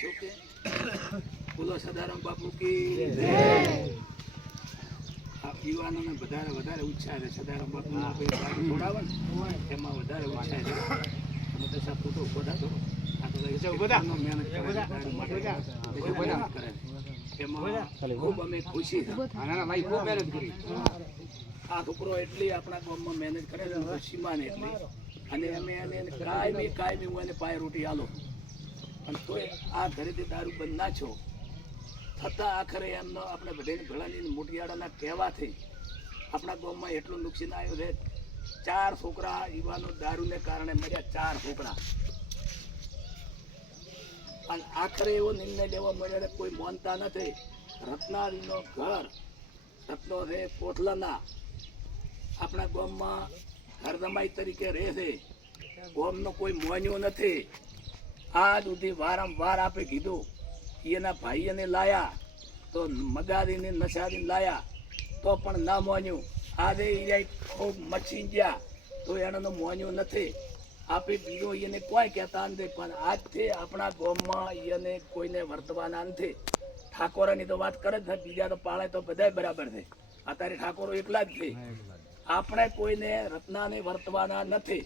છો કે બોલો સદારામ બાપુ કી આ યુવાનોને વધારે ઉત્સાહ છે સદારામ બાપુ છોડાવે ને એમાં વધારે ઉત્સાહ છે અમે તો સાહેબ ફોટો ઉભો થતો આ તો મહેનત કરે એમાં ખૂબ અમે ખુશી આ છોકરો એટલી આપણા ગામમાં મહેનત કરે છે સીમાને એટલી અને અમે એને કાયમી હું એને પાય રોટી આલો અને તોય આ ઘરેથી દારૂ બંધ ના છો છતાં આખરે એમનો આપણે બધાની ભલાની મોટિયાળાના કહેવાથી આપણા ગામમાં એટલું નુકસાન આવ્યું છે 4 છોકરા યુવાનો દારૂને કારણે મર્યા 4 છોકરા અને આખરે એવો નિર્ણય લેવા મળ્યો કોઈ માનતા નથી રત્નારીનો ઘર રત્નો છે કોટલાના આપણા ગામમાં ઘરદમાઈ તરીકે રહે છે ગામનો કોઈ મોન્યો નથી આજ સુધી વારંવાર આપે કીધું એના ભાઈને લાયા તો મગાદીને નશાદીને લાયા તો પણ ના મોન્યું આજે એ ખૂબ મચી ગયા તો એનો મોન્યું નથી આપે બીજો એને કોઈ કહેતા નથી પણ આજથી આપણા ગામમાં એને કોઈને વર્તવાના નથી ઠાકોરની તો વાત કરે જ ને બીજા તો પાળે તો બધા બરાબર છે અત્યારે ઠાકોરો એકલા જ છે આપણે કોઈને રત્નાને વર્તવાના નથી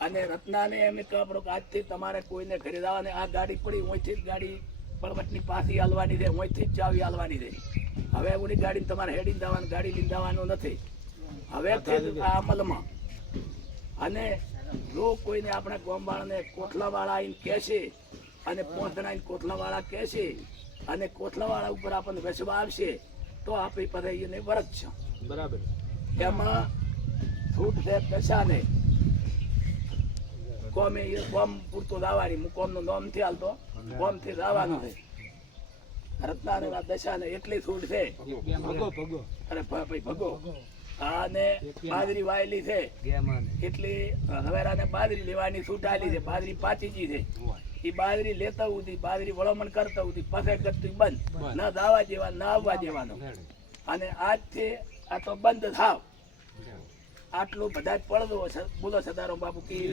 અને રત્નાને એમ કહો કે આજથી તમારે કોઈને ઘરે જવાને આ ગાડી પડી ઓયથી જ ગાડી પર્વતની પાછી હાલવાની છે ઓયથી જ ચાવી હાલવાની છે હવે ઓલી ગાડી તમારે હેડી જવાનું ગાડી લઈને જવાનું નથી હવેથી આ અમલમાં અને જો કોઈને આપણા ગામવાળાને કોઠલાવાળા આવીને કહેશે અને 5 જણા કોઠલાવાળા કહેશે અને કોઠલાવાળા ઉપર આપણને વિશ્વાસ આવશે તો આપણી પાસે એને વરત છે બરાબર એમાં છૂટ છે દશાને કોમે કોમ પૂરતો દાવાની કોમનું નામ નથી હાલતો કોમથી દાવાનું છે રત્નાને દશાને એટલી છૂટ છે અરે ભાઈ ભગો અને બાજરી વાયેલી છે એટલી હવેરાને બાજરી લેવાની છૂટ આલી છે બાજરી પાચીજી છે એ બાજરી લેતા ઉધી બાજરી વળમણ કરતા ઉધી પાસે કરતી બંધ ન દાવા જેવા ન આવવા દેવાનો અને આજથી આ તો બંધ થાવ આટલું બધા જ પડદો બોલો સદારામ બાપુ કી